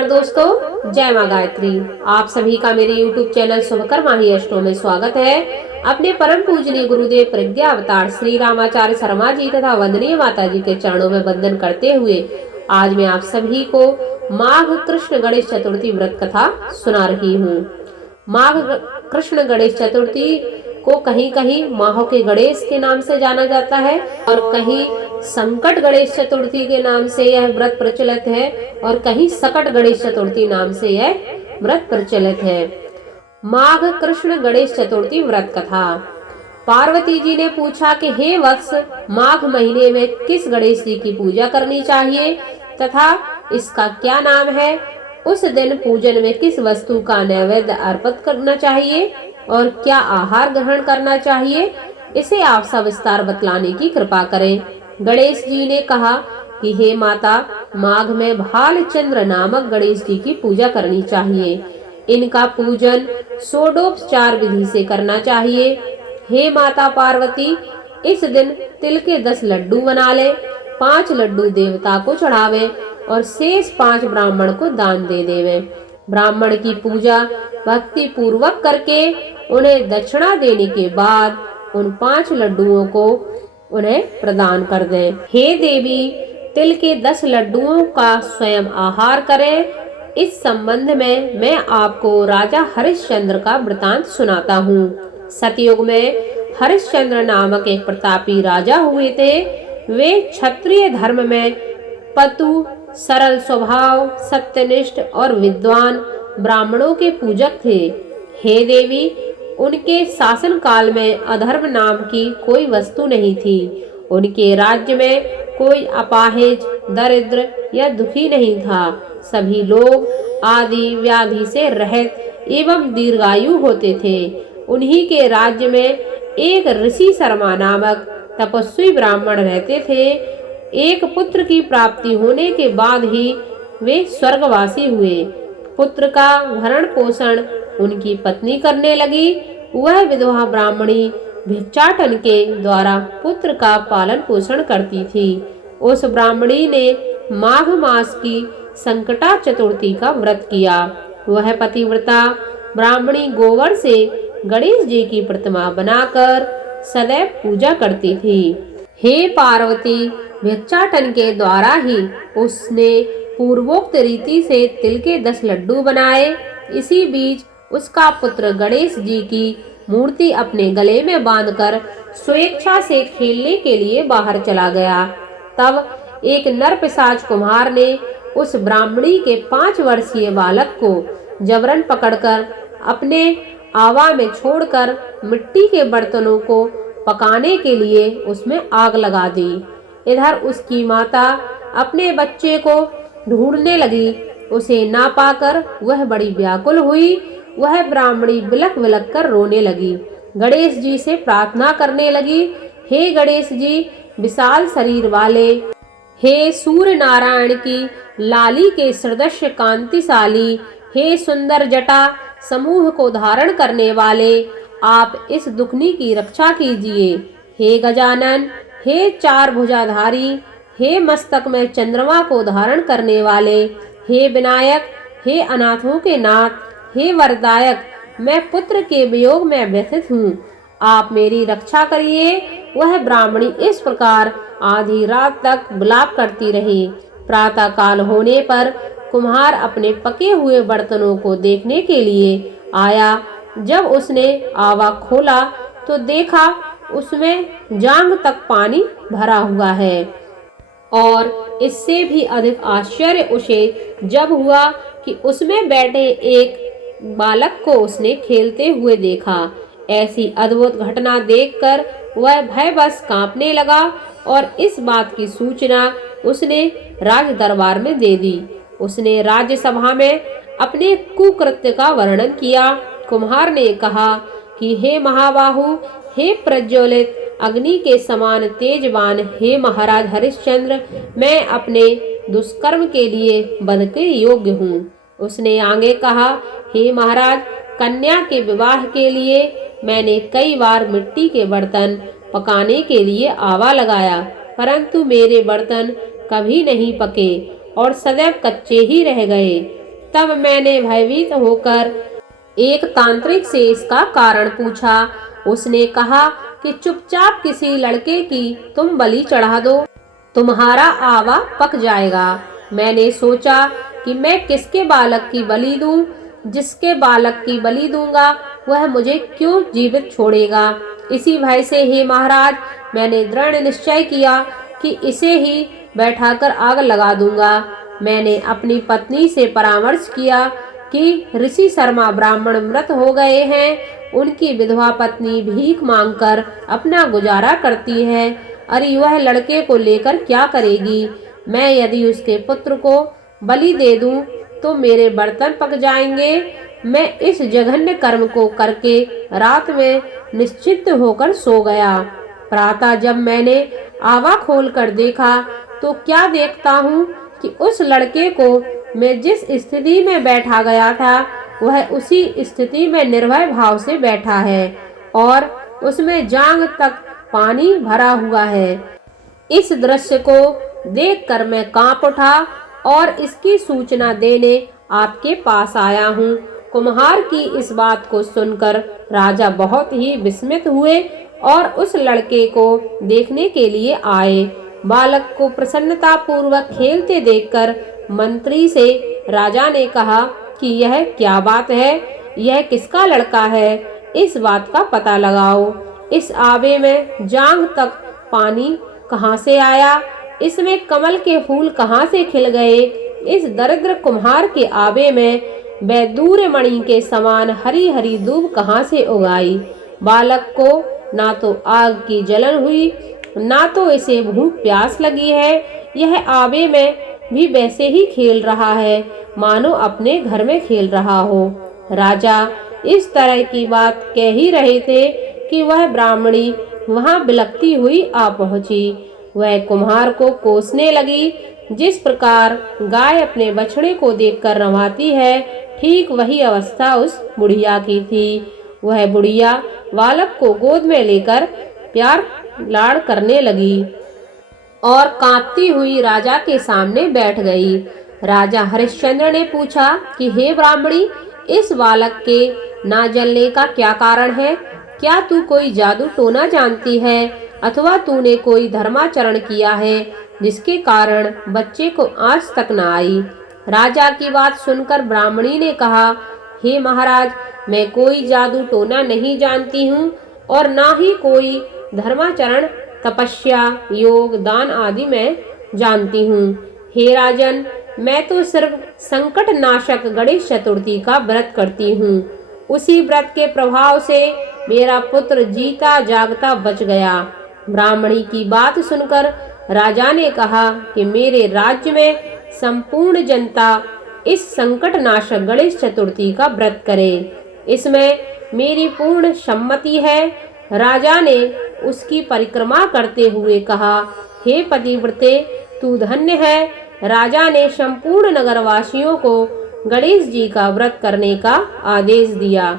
नमस्कार दोस्तों, जय माँ गायत्री। आप सभी का मेरे YouTube चैनल शुभकर्मा ही अष्टों में स्वागत है। अपने परम पूजनीय गुरुदेव प्रज्ञा अवतार श्री रामाचार्य शर्मा जी तथा वंदनीय माता जी के चरणों में वंदन करते हुए आज मैं आप सभी को माघ कृष्ण गणेश चतुर्थी व्रत कथा सुना रही हूँ। माघ कृष्ण गणेश चतुर्थी को कहीं कहीं माहो के गणेश के नाम से जाना जाता है और कहीं संकट गणेश चतुर्थी के नाम से यह व्रत प्रचलित है और कहीं सकट गणेश चतुर्थी नाम से यह व्रत प्रचलित है। माघ कृष्ण गणेश चतुर्थी व्रत कथा। पार्वती जी ने पूछा कि हे वत्स, माघ महीने में किस गणेश जी की पूजा करनी चाहिए तथा इसका क्या नाम है। उस दिन पूजन में किस वस्तु का नैवेद्य अर्पित करना चाहिए और क्या आहार ग्रहण करना चाहिए, इसे आप सविस्तार बतलाने की कृपा करें। गणेश जी ने कहा कि हे माता, माघ में भालचंद्र नामक गणेश जी की पूजा करनी चाहिए। इनका पूजन षोडोपचार विधि से करना चाहिए। हे माता पार्वती, इस दिन तिल के 10 लड्डू बना ले, 5 लड्डू देवता को चढ़ावे और शेष 5 ब्राह्मण को दान दे देवे। ब्राह्मण की पूजा भक्ति पूर्वक करके उन्हें दक्षिणा देने के बाद उन 5 लड्डुओं को उन्हें प्रदान कर दें। हे देवी, तिल के 10 लड्डुओं का स्वयं आहार करें। इस संबंध में मैं आपको राजा हरिश्चंद्र का वृतांत सुनाता हूँ। सतयुग में हरिश्चंद्र नामक एक प्रतापी राजा हुए थे। वे क्षत्रिय धर्म में पतु, सरल स्वभाव, सत्यनिष्ठ और विद्वान ब्राह्मणों के पूजक थे। हे देवी, उनके शासन काल में अधर्म नाम की कोई वस्तु नहीं थी। उनके राज्य में कोई अपाहिज, दरिद्र या दुखी नहीं था। सभी लोग आदि व्याधि से रहित एवं दीर्घायु होते थे। उन्हीं के राज्य में एक ऋषि शर्मा नामक तपस्वी ब्राह्मण रहते थे। एक पुत्र की प्राप्ति होने के बाद ही वे स्वर्गवासी हुए। पुत्र का भरण पोषण उनकी पत्नी करने लगी। वह विधवा ब्राह्मणी भिक्षाटन के द्वारा पुत्र का पालन पोषण करती थी। उस ब्राह्मणी ने माघ मास की संकटा चतुर्थी का व्रत किया। वह पतिव्रता ब्राह्मणी गोबर से गणेश जी की प्रतिमा बनाकर सदैव पूजा करती थी। हे पार्वती, भिक्षाटन के द्वारा ही उसने पूर्वोक्त रीति से तिल के 10 लड्डू बनाए। इसी बीच उसका पुत्र गणेश जी की मूर्ति अपने गले में बांधकर स्वेच्छा से खेलने के लिए बाहर चला गया। तब एक नर पिशाच कुम्हार ने उस ब्राह्मणी के 5 वर्षीय बालक को जबरन पकड़कर अपने आवा में छोड़कर मिट्टी के बर्तनों को पकाने के लिए उसमें आग लगा दी। इधर उसकी माता अपने बच्चे को ढूंढने लगी। उसे ना पाकर वह बड़ी व्याकुल हुई। वह ब्राह्मणी बिलख बिलख कर रोने लगी। गणेश जी से प्रार्थना करने लगी, हे गणेश जी, विशाल शरीर वाले, हे सूर्य नारायण की लाली के सदृश कांतिशाली, हे सुंदर जटा समूह को धारण करने वाले, आप इस दुखनी की रक्षा कीजिए। हे गजानन, हे 4 भुजाधारी, हे मस्तक में चंद्रमा को धारण करने वाले, हे विनायक, हे अनाथों के नाथ, हे वरदायक, मैं पुत्र के वियोग में व्यथित हूँ, आप मेरी रक्षा करिए। वह ब्राह्मणी इस प्रकार आधी रात तक विलाप करती रही। प्रातः काल होने पर कुम्हार अपने पके हुए बर्तनों को देखने के लिए आया। जब उसने आवा खोला तो देखा उसमें जांघ तक पानी भरा हुआ है। और इससे भी अधिक आश्चर्य उसे जब हुआ कि उसमें बैठे एक बालक को उसने खेलते हुए देखा। ऐसी अद्भुत घटना देखकर वह भयवश कांपने लगा और इस बात की सूचना उसने राज दरबार में दे दी। उसने राज्यसभा में अपने कुकृत्य का वर्णन किया। कुम्हार ने कहा कि हे महाबाहु, हे प्रज्वलित अग्नि के समान तेजवान, हे महाराज हरिश्चंद्र, मैं अपने दुष्कर्म के लिए वध के योग्य हूँ। उसने आगे कहा, हे महाराज, कन्या के विवाह के लिए मैंने कई बार मिट्टी के बर्तन पकाने के लिए आवा लगाया, परंतु मेरे बर्तन कभी नहीं पके और सदैव कच्चे ही रह गए। तब मैंने भयभीत होकर एक तांत्रिक से इसका कारण पूछा। उसने कहा कि चुपचाप किसी लड़के की तुम बलि चढ़ा दो, तुम्हारा आवा पक जाएगा। मैंने सोचा कि मैं किसके बालक की बलि दूं? जिसके बालक की बलि दूंगा वह मुझे क्यों जीवित छोड़ेगा। इसी भय से हे महाराज, मैंने दृढ़ निश्चय किया कि इसे ही बैठाकर आग लगा दूंगा। मैंने अपनी पत्नी से परामर्श किया कि ऋषि शर्मा ब्राह्मण मृत हो गए हैं, उनकी विधवा पत्नी भीख मांगकर अपना गुजारा करती है। अरे वह लड़के को लेकर क्या करेगी? मैं यदि उसके पुत्र को बलि दे दूं तो मेरे बर्तन पक जाएंगे। मैं इस जघन्य कर्म को करके रात में निश्चिंत होकर सो गया। प्रातः जब मैंने आवा खोलकर देखा तो क्या देखता हूँ कि उस लड़के को मैं जिस स्थिति में बैठा गया था वह उसी स्थिति में निर्भय भाव से बैठा है और उसमें जांघ तक पानी भरा हुआ है। इस दृश्य को देखकर मैं कांप उठा और इसकी सूचना देने आपके पास आया हूँ। कुम्हार की इस बात को सुनकर राजा बहुत ही विस्मित हुए और उस लड़के को देखने के लिए आए। बालक को प्रसन्नता पूर्वक खेलते देखकर मंत्री से राजा ने कहा कि यह क्या बात है, यह किसका लड़का है? इस बात का पता लगाओ। इस आबे में जांघ तक पानी कहाँ से आया? इसमें कमल के फूल कहाँ से खिल गए? इस दरिद्र कुम्हार के आबे में बैदूर्य मणि के समान हरी हरी दूब कहाँ से उगाई? बालक को ना तो आग की जलन हुई, ना तो इसे भूख प्यास लगी है। यह आबे में भी वैसे ही खेल रहा है मानो अपने घर में खेल रहा हो। राजा इस तरह की बात कह ही रहे थे कि वह ब्राह्मणी वहां बिलखती हुई आ पहुंची। वह कुम्हार को कोसने लगी। जिस प्रकार गाय अपने बछड़े को देखकर रवाती है, ठीक वही अवस्था उस बुढ़िया की थी। वह बुढ़िया बालक को गोद में लेकर प्यार लाड़ करने लगी और कांपती हुई राजा के सामने बैठ गई। राजा हरिश्चंद्र ने पूछा कि हे ब्राह्मणी, इस बालक के ना जलने का क्या कारण है? क्या तू कोई जादू टोना जानती है अथवा तूने कोई धर्माचरण किया है जिसके कारण बच्चे को आंच तक न आई? राजा की बात सुनकर ब्राह्मणी ने कहा, हे महाराज, मैं कोई जादू टोना नहीं जानती हूँ और ना ही कोई धर्माचरण, तपस्या, योग, दान आदि मैं जानती हूँ। हे राजन, मैं तो सिर्फ संकट नाशक गणेश चतुर्थी का व्रत करती हूँ। उसी व्रत के प्रभाव से मेरा पुत्र जीता जागता बच गया। ब्राह्मणी की बात सुनकर राजा ने कहा कि मेरे राज्य में संपूर्ण जनता इस संकट नाशक गणेश चतुर्थी का व्रत करे। इसमें मेरी पूर्ण सम्मति है। राजा ने उसकी परिक्रमा करते हुए कहा, हे पतिव्रते, तू धन्य है। राजा ने संपूर्ण नगरवासियों को गणेश जी का व्रत करने का आदेश दिया।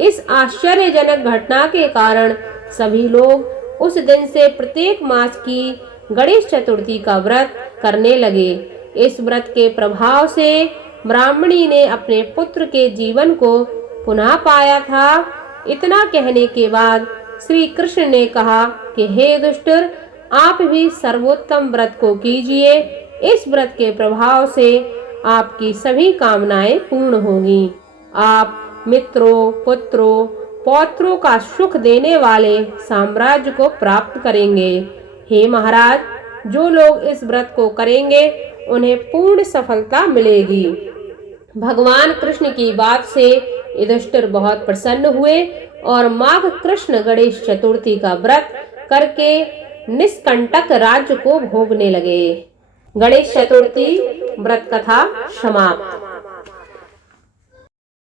इस आश्चर्यजनक घटना के कारण सभी लोग उस दिन से प्रत्येक मास की गणेश चतुर्थी का व्रत करने लगे। इस व्रत के प्रभाव से ब्राह्मणी ने अपने पुत्र के जीवन को पुनः पाया था। इतना कहने के बाद श्री कृष्ण ने कहा कि हे दुष्टर, आप भी सर्वोत्तम व्रत को कीजिए। इस व्रत के प्रभाव से आपकी सभी कामनाएं पूर्ण होंगी। आप मित्रों, पुत्रों, पौत्रों का सुख देने वाले साम्राज्य को प्राप्त करेंगे। हे महाराज, जो लोग इस व्रत को करेंगे उन्हें पूर्ण सफलता मिलेगी। भगवान कृष्ण की बात से युधिष्ठिर बहुत प्रसन्न हुए और माघ कृष्ण गणेश चतुर्थी का व्रत करके निष्कंटक राज्य को भोगने लगे। गणेश चतुर्थी व्रत कथा समाप्त।